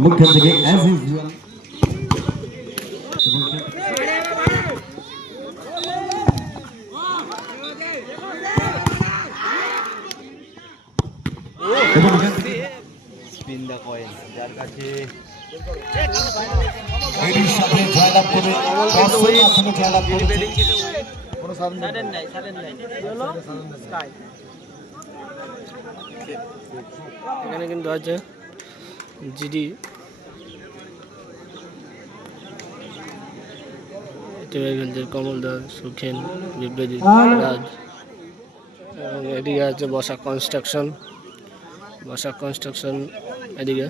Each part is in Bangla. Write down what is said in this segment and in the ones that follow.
এবং এখান থেকে অ্যাজ ইউজুয়াল এবং এখান থেকে স্পিন দা কয়েন যার কাছে এরই সাথে জয়লাভ করে দর্শক মাধ্যমে জয়লাভ করেছে এখানে কিন্তু আছে জিডি। টিমের কমল দাস সুখেন বিপ্লজিৎ রাজ। এবং এদিকে আছে বসা কনস্ট্রাকশন বসা কনস্ট্রাকশন এদিকে।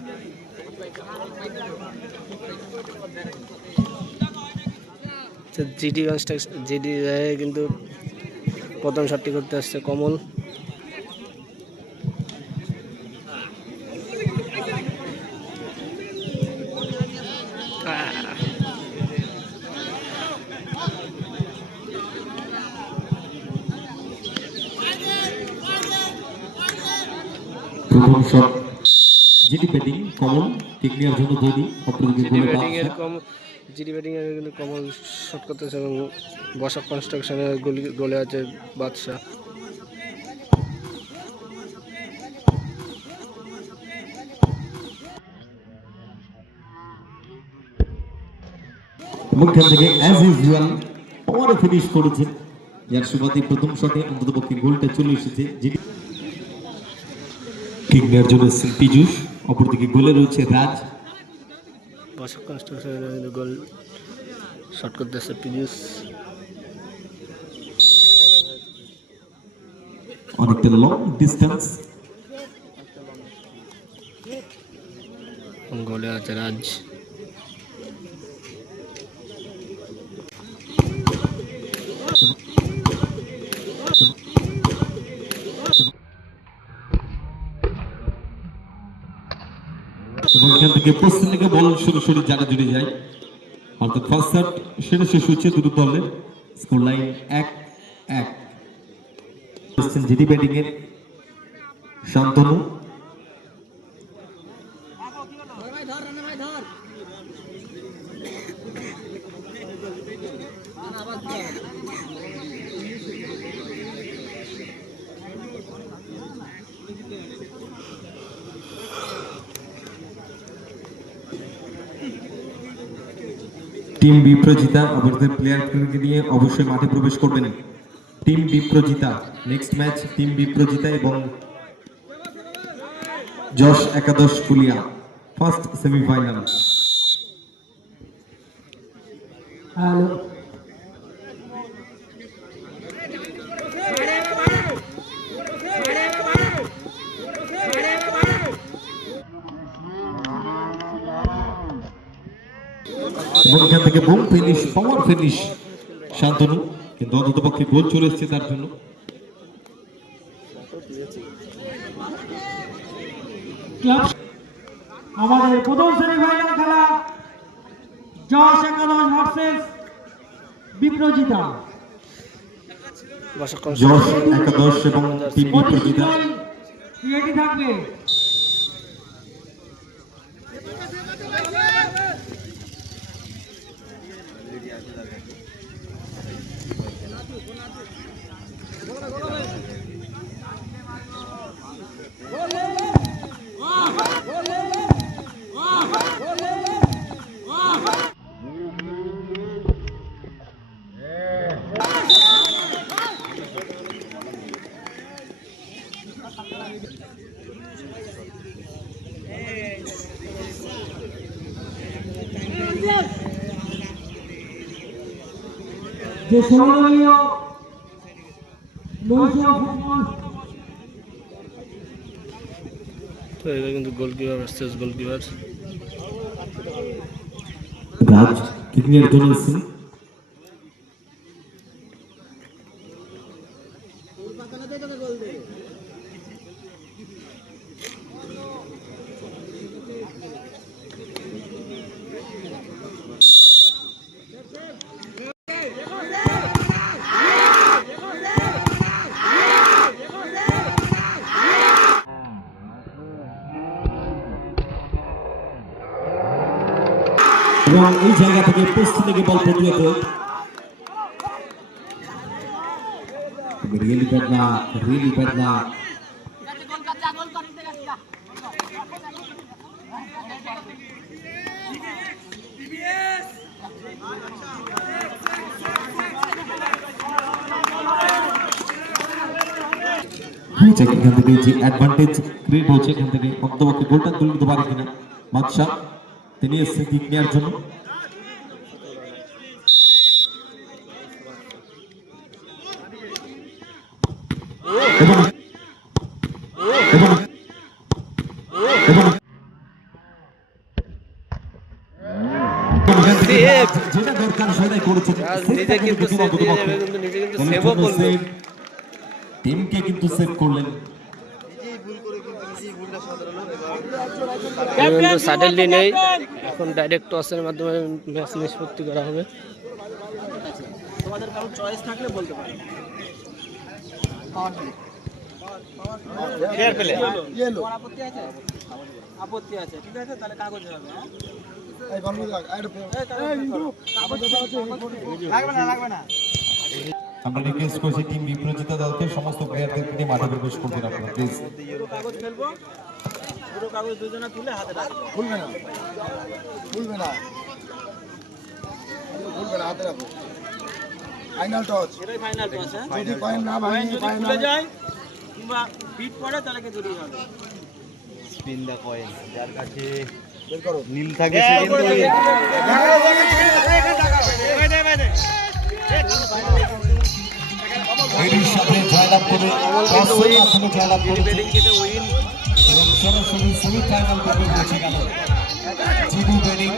জিডি কনস্ট্রাকশন জিডি কিন্তু প্রথম শটটি করতে আসছে কমল। প্রথম shot GD batting Kamal kick নেওয়ার জন্য তৈরি জিডি গোলে ব্যাটিং এর কম জিডি ব্যাটিং এর কিন্তু কমল শট করতেছে এবং বসা কনস্ট্রাকশনের গোলে গোলে আছে থেকে অ্যাজ ইউজুয়াল ফিনিশ করেছেন যার সুবাদে প্রথম শটে অন্ততপক্ষে গোলটা চলে এসেছে। জিডি কিক নেওয়ার জন্য পীযুষ অপরদিকে গোলে রয়েছে রাজ। বসা কনস্ট্রাকশনের কিন্তু গোল শট করতেছে পিজুস অনেকটা লং ডিস্টেন্স গোলে আছে রাজ। এবং এখান থেকে পশ্চিম দিকে বল সরাসরি জায়গা জুড়ে যায়। অর্থাৎ ফার্স্ট সার্ট সেটা শেষ হচ্ছে দুটো দলের স্কোর লাইন এক এক। জিডি ব্যাটিংয়ের শান্তনু। টিম বিপ্রজিতা আমাদের প্লেয়ারকে নিয়ে অবশ্যই মাঠে প্রবেশ করবেন। Team Biprajita next match team Biprajita এবং যশ একাদশ ফুলিয়া ফার্স্ট সেমিফাইনাল এবং এখান থেকে boom finish power finish Shantanu কিন্তু অন্তত পক্ষে গোল চলে এসেছে তার জন্য। আমাদের প্রথম সেমিফাইনাল খেলা যশ একাদশ ভার্সেস বিপ্রজিতা। কনস্ট্রাকশন একাদশ এবং টিম বিপ্রজিতা। থাকবে। যে সম্মানীয় তো এটা কিন্তু গোলকিপার আসছে গোলকিপার রাজ কিকের জন্য আছে গোল দেয় এবং এই জায়গা থেকে প্রস্তুত থেকে বল এখান থেকে যে অ্যাডভান্টেজ ক্রিয়েট হচ্ছে, এখান থেকে অন্তপক্ষে গোলটা তুলে দিতে পারে কিনা? বাদশাহ তিনি এসছে দিক নেওয়ার জন্য যেটা দরকার সেটাই করেছে নিজে কিন্তু। টিমকে কিন্তু সেভ করলেন সাডেনলি নেই। এখন ডাইরেক্ট টসের মাধ্যমে ম্যাচ নিষ্পত্তি করা হবে। আপত্তি আছে ঠিক আছে? তাহলে কাগজে হবে হ্যাঁ? লাগবে না লাগবে না। আমরা রিকোয়েস্ট করছি টিম বিপ্রজিত দলকে সমস্ত প্লেয়ারদেরকে নিয়ে মাঠে প্রবেশ করবেন আপনারা প্লিজ পুরো কাগজ দুজনে তুলে হাতে রাখব। ভুলবে না। ভুলবে না। ভুলবে না হাতে রাখো ফাইনাল টচ এটাই ফাইনাল টস হ্যাঁ? যদি পয়েন্ট না পয়েন্ট যদি ফাইনাল যায় কিংবা বিট পড়ে তাহলে কে জড়িয়ে যাবে স্পিন দ্য কয়েন যার কাছে নীল থাকে সে কিন্তু করে টসের মাধ্যমে ব্যাটিং করেছে উইন এবং সরাসরি সেমিফাইনাল পর্যন্ত পৌঁছে গেল। জিবু বেডিং